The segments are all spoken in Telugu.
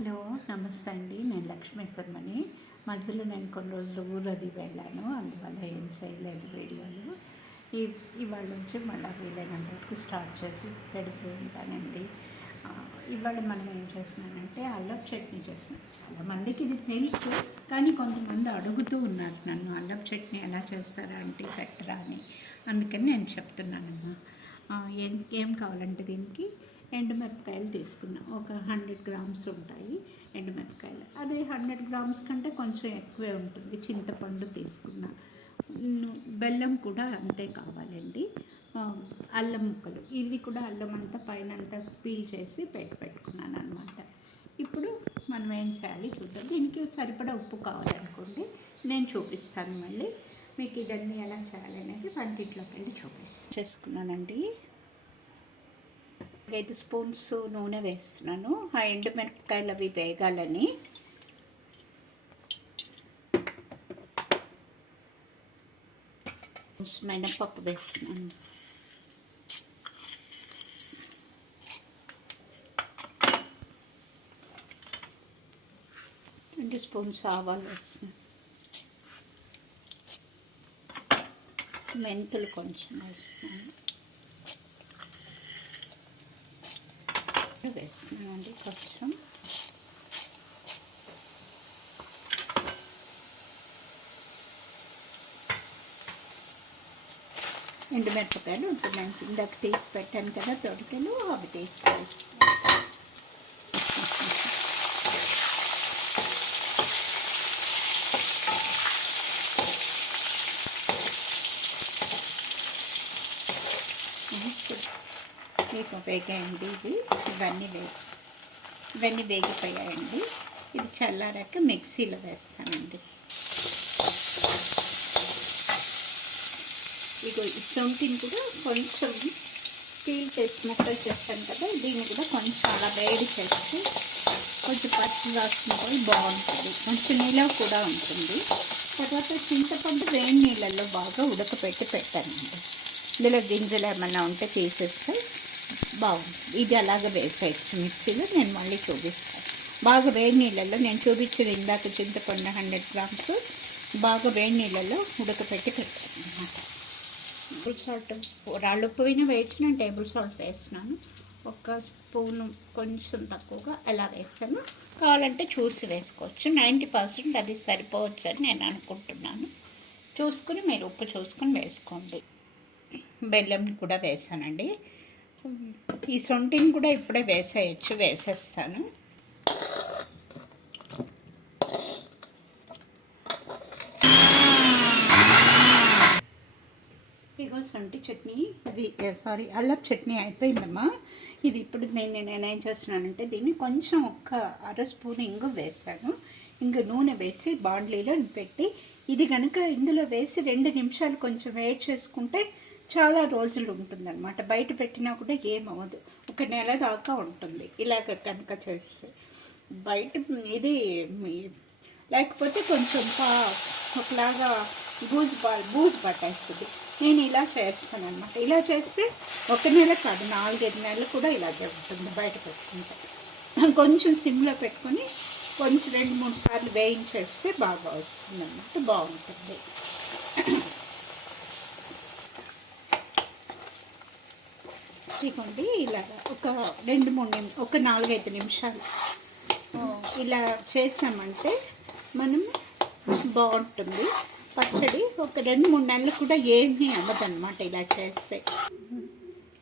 హలో, నమస్తే అండి. నేను లక్ష్మీశ్వరమని. మధ్యలో నేను కొన్ని రోజులు ఊరది వెళ్ళాను, అందువల్ల ఏం చేయలేదు వీడియోలు. ఇవాళ నుంచి మళ్ళీ వీలైనంత వరకు స్టార్ట్ చేసి పెడుతూ ఉంటానండి. ఇవాళ మనం ఏం చేస్తున్నానంటే అల్లం చట్నీ చేస్తున్నాం. చాలామందికి ఇది తెలుసు, కానీ కొంతమంది అడుగుతూ ఉన్నారు నన్ను, అల్లం చట్నీ ఎలా చేస్తారా అంటే పెట్టరా అని. అందుకని నేను చెప్తున్నానమ్మా. ఏం కావాలంటే దీనికి ఎండుమిరపకాయలు తీసుకున్నాం. ఒక 100 గ్రామ్స్ ఉంటాయి ఎండుమిరపకాయలు. అదే 100 గ్రామ్స్ కంటే కొంచెం ఎక్కువే ఉంటుంది. చింతపండు తీసుకున్నా, బెల్లం కూడా అంతే కావాలండి. అల్లం ముక్కలు, ఇవి కూడా అల్లం అంతా పైన అంతా పీల్ చేసి పెట్టుకున్నాను అనమాట. ఇప్పుడు మనం ఏం చేయాలి చూద్దాం. దీనికి సరిపడా ఉప్పు కావాలనుకోండి, నేను చూపిస్తాను మళ్ళీ మీకు. ఇదన్నీ ఎలా చేయాలనేది వంటింట్లోకి వెళ్ళి చేసుకున్నానండి. 5 స్పూన్స్ నూనె వేస్తున్నాను. ఆ ఎండుమిరపకాయలు అవి వేగాలని. మినపప్పు వేస్తున్నాను. 2 స్పూన్స్ ఆవాలు వేస్తున్నాను. మెంతులు కొంచెం వేస్తున్నాను. వేస్తున్నానండి కొంచెం. ఎండుమిరపకాయలు ఉంటున్నాను, ఇందాక తీసి పెట్టాను కదా తొడికలు, అవి తీసుకోవాలి. మీకు వేగాయండి ఇవన్నీ వేగిపోయాయండి. ఇది చల్లారాక మిక్సీలో వేస్తానండి. ఇగో ఈ శొంఠిని కూడా కొంచెం పీల్ చేసి ముక్కలు చేస్తాను కదా, దీన్ని కూడా కొంచెం అలా వేడి చేసి కొంచెం పచ్చి వాసన పోయి బాగుంటుంది. కొంచెం నిలవ కూడా ఉంటుంది. తర్వాత చింతపండు వేడి నీళ్ళల్లో బాగా ఉడకపెట్టి పెట్టానండి. ఇందులో గింజలు ఏమన్నా ఉంటే తీసేస్తే బాగుంటుంది. ఇది అలాగే వేసేయచ్చు మిక్సీలో. నేను మళ్ళీ చూపిస్తాను. బాగా వేడి నీళ్ళల్లో, నేను చూపించేది ఇందాక చింతపండు 100 గ్రామ్స్ బాగా వేడి నీళ్ళల్లో ఉడకపెట్టి పెట్టాను అన్నమాట. టేబుల్ సాల్ట్, రాళ్ళుప్పు అయినా వేయచ్చు, నేను టేబుల్ సాల్ట్ వేస్తున్నాను. 1 స్పూను కొంచెం తక్కువగా ఎలా వేస్తాను. కావాలంటే చూసి వేసుకోవచ్చు. 90% అది సరిపోవచ్చు అని నేను అనుకుంటున్నాను. చూసుకుని మీరు ఉప్పు చూసుకొని వేసుకోండి. బెల్లం కూడా వేసానండి. ఈ శొంఠిని కూడా ఇప్పుడే వేసేస్తాను. ఇగో శొంఠి చట్నీ, అల్లం చట్నీ అయిపోయిందమ్మా. ఇది ఇప్పుడు నేనేం చేస్తున్నానంటే దీన్ని కొంచెం 1/2 స్పూన్ ఇంగు వేసాను. ఇంగు నూనె వేసి బాండ్లీలో పెట్టి, ఇది కనుక ఇందులో వేసి 2 నిమిషాలు కొంచెం వేడి చేసుకుంటే చాలా రోజులు ఉంటుందన్నమాట. బయట పెట్టినా కూడా ఏమవ్వదు, 1 నెల దాకా ఉంటుంది ఇలాగ కనుక చేస్తే. బయట ఇది లేకపోతే కొంచెం ఒకలాగా బూజు పట్టేస్తుంది. నేను ఇలా చేస్తాను అనమాట. ఇలా చేస్తే 1 నెల కాదు, 4-5 నెలలు కూడా ఇలాగే ఉంటుంది బయట పెట్టుకుంటే. కొంచెం సిమ్లో పెట్టుకొని కొంచెం 2-3 సార్లు వేయించేస్తే బాగా వస్తుంది అన్నమాట, బాగుంటుంది. ఇదిగోండి ఇలాగ ఒక 4-5 నిమిషాలు ఇలా చేసామంటే మనం బాగుంటుంది పచ్చడి. ఒక 2-3 నెలలు కూడా ఏమీ అవ్వదన్నమాట ఇలా చేస్తే.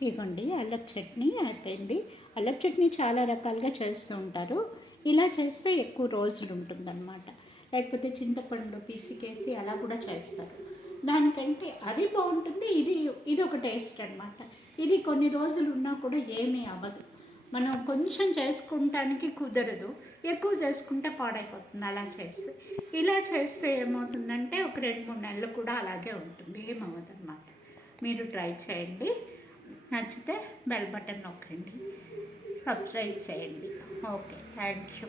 ఇదిగోండి అల్లం చట్నీ అయిపోయింది. అల్లం చట్నీ చాలా రకాలుగా చేస్తూ ఉంటారు. ఇలా చేస్తే ఎక్కువ రోజులు ఉంటుందన్నమాట. లేకపోతే చింతపండు పిసికేసి అలా కూడా చేస్తారు. దానికంటే అది బాగుంటుంది. ఇది ఒక టేస్ట్ అనమాట. ఇది కొన్ని రోజులు ఉన్నా కూడా ఏమీ అవ్వదు. మనం కొంచెం చేసుకుంటానికి కుదరదు, ఎక్కువ చేసుకుంటే పాడైపోతుంది అలా చేస్తే. ఇలా చేస్తే ఏమవుతుందంటే ఒక 2-3 నెలలు కూడా అలాగే ఉంటుంది, ఏమవ్వదు అనమాట. మీరు ట్రై చేయండి. నచ్చితే బెల్ బటన్ నొక్కండి, సబ్స్క్రైబ్ చేయండి. Okay, thank you.